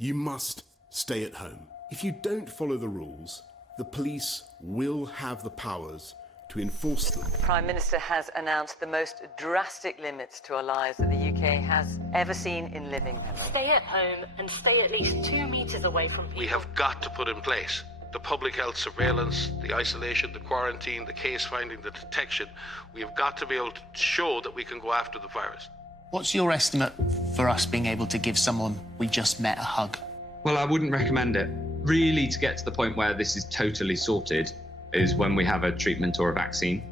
You must stay at home. If you don't follow the rules, the police will have the powers to enforce them. The Prime Minister has announced the most drastic limits to our lives that the UK has ever seen in living memory. Stay at home and stay at least 2 meters away from people. We have got to put in place the public health surveillance, the isolation, the quarantine, the case finding, the detection. We have got to be able to show that we can go after the virus. What's your estimate for us being able to give someone we just met a hug? Well, I wouldn't recommend it. Really, to get to the point where this is totally sorted is when we have a treatment or a vaccine.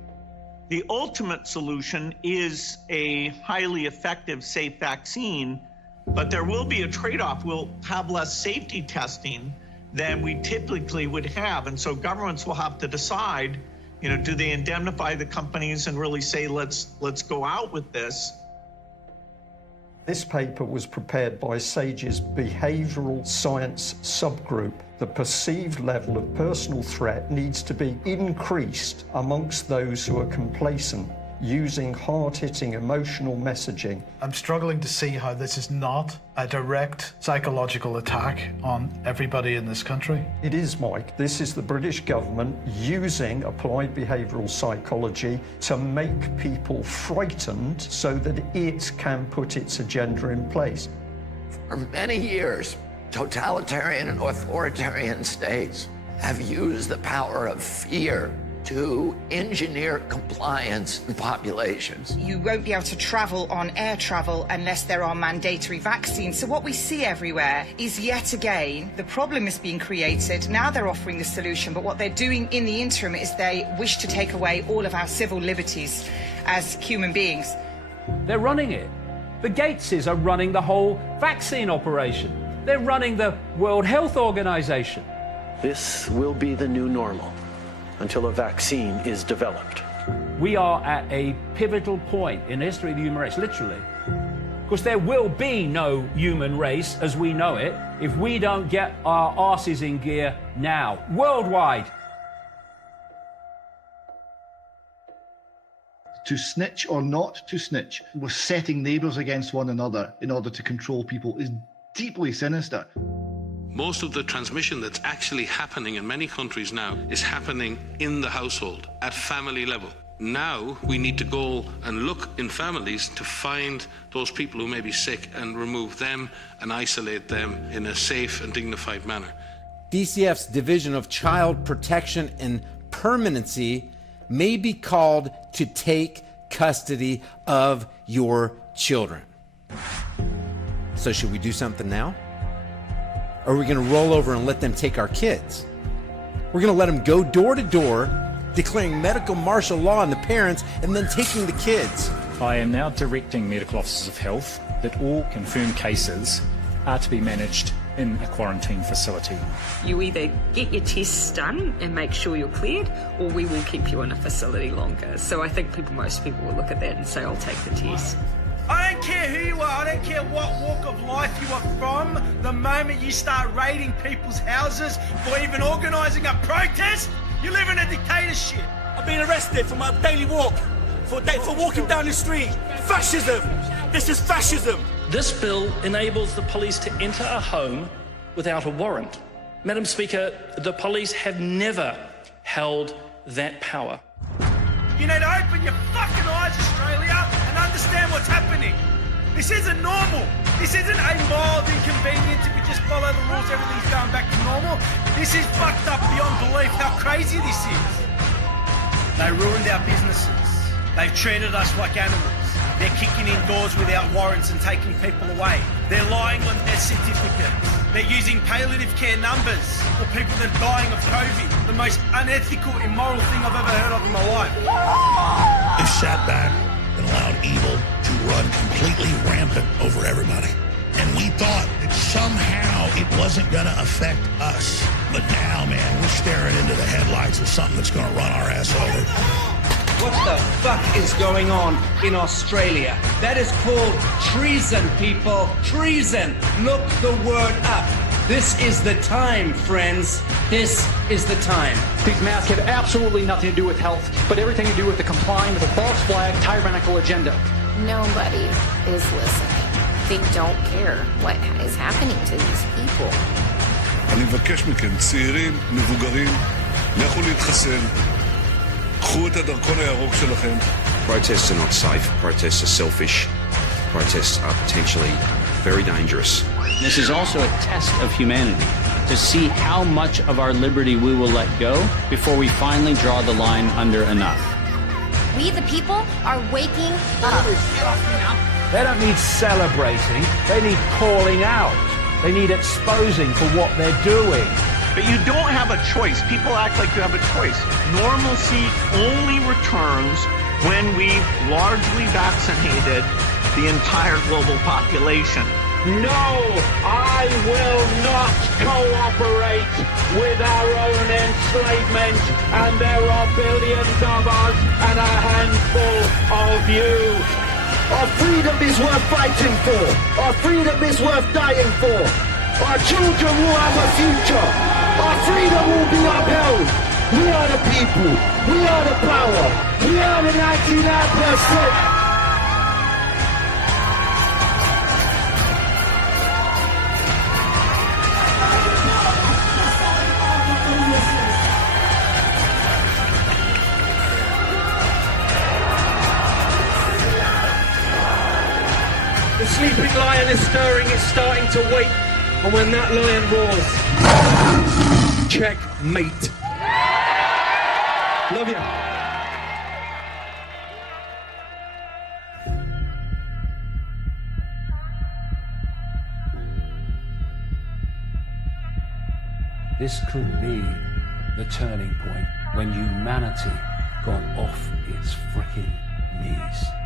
The ultimate solution is a highly effective, safe vaccine, but there will be a trade-off. We'll have less safety testing than we typically would have. And so governments will have to decide, do they indemnify the companies and really say, let's go out with this? This paper was prepared by SAGE's behavioural science subgroup. The perceived level of personal threat needs to be increased amongst those who are complacent, using hard-hitting emotional messaging. I'm struggling to see how this is not a direct psychological attack on everybody in this country. It is, Mike. This is the British government using applied behavioural psychology to make people frightened so that it can put its agenda in place. For many years, totalitarian and authoritarian states have used the power of fear to engineer compliance in populations. You won't be able to travel on air travel unless there are mandatory vaccines. So what we see everywhere is, yet again, the problem is being created. Now they're offering the solution, but what they're doing in the interim is they wish to take away all of our civil liberties as human beings. They're running it. The Gateses are running the whole vaccine operation. They're running the World Health Organization. This will be the new normal until a vaccine is developed. We are at a pivotal point in the history of the human race, literally. Because there will be no human race as we know it if we don't get our arses in gear now, worldwide. To snitch or not to snitch, we're setting neighbours against one another in order to control people is deeply sinister. Most of the transmission that's actually happening in many countries now is happening in the household, at family level. Now we need to go and look in families to find those people who may be sick and remove them and isolate them in a safe and dignified manner. DCF's Division of Child Protection and Permanency may be called to take custody of your children. So should we do something now? Or are we going to roll over and let them take our kids? We're going to let them go door to door, declaring medical martial law on the parents, and then taking the kids. I am now directing medical officers of health that all confirmed cases are to be managed in a quarantine facility. You either get your tests done and make sure you're cleared, or we will keep you in a facility longer. So I think most people will look at that and say, I'll take the test. I don't care who you are, I don't care what walk of life you are from. The moment you start raiding people's houses or even organising a protest, you live in a dictatorship. I've been arrested for my daily walk, for walking down the street. Fascism! This is fascism! This bill enables the police to enter a home without a warrant. Madam Speaker, the police have never held that power. You need to open your fucking eyes, Australia, and understand what's happening. This isn't normal. This isn't a mild inconvenience. If we just follow the rules, everything's going back to normal. This is fucked up beyond belief how crazy this is. They ruined our businesses. They've treated us like animals. They're kicking in doors without warrants and taking people away. They're lying on their certificates. They're using palliative care numbers for people that are dying of COVID. The most unethical, immoral thing I've ever heard of in my life. If Shabbat everybody. And we thought that somehow it wasn't going to affect us. But now, man, we're staring into the headlights of something that's going to run our ass over. What the fuck is going on in Australia? That is called treason, people. Treason. Look the word up. This is the time, friends. This is the time. These masks have absolutely nothing to do with health, but everything to do with the complying with a false flag, tyrannical agenda. Nobody is listening. They don't care what is happening to these people. אני מבקש מכם, צעירים, מבוגרים, לכו להתחסן, קחו את הדרכון הירוק שלכם. Protests are not safe. Protests are selfish. Protests are potentially very dangerous. This is also a test of humanity, to see how much of our liberty we will let go before we finally draw the line under enough. We, the people, are waking up. They don't need celebrating, they need calling out. They need exposing for what they're doing. But you don't have a choice. People act like you have a choice. Normalcy only returns when we've largely vaccinated the entire global population. No, I will not cooperate with our own enslavement, and there are billions of us and a handful of you. Our freedom is worth fighting for. Our freedom is worth dying for. Our children will have a future. Our freedom will be upheld. We are the people. We are the power. We are the 99%. The sleeping lion is stirring, it's starting to wake. And when that lion roars, checkmate. Love you. This could be the turning point when humanity got off its freaking knees.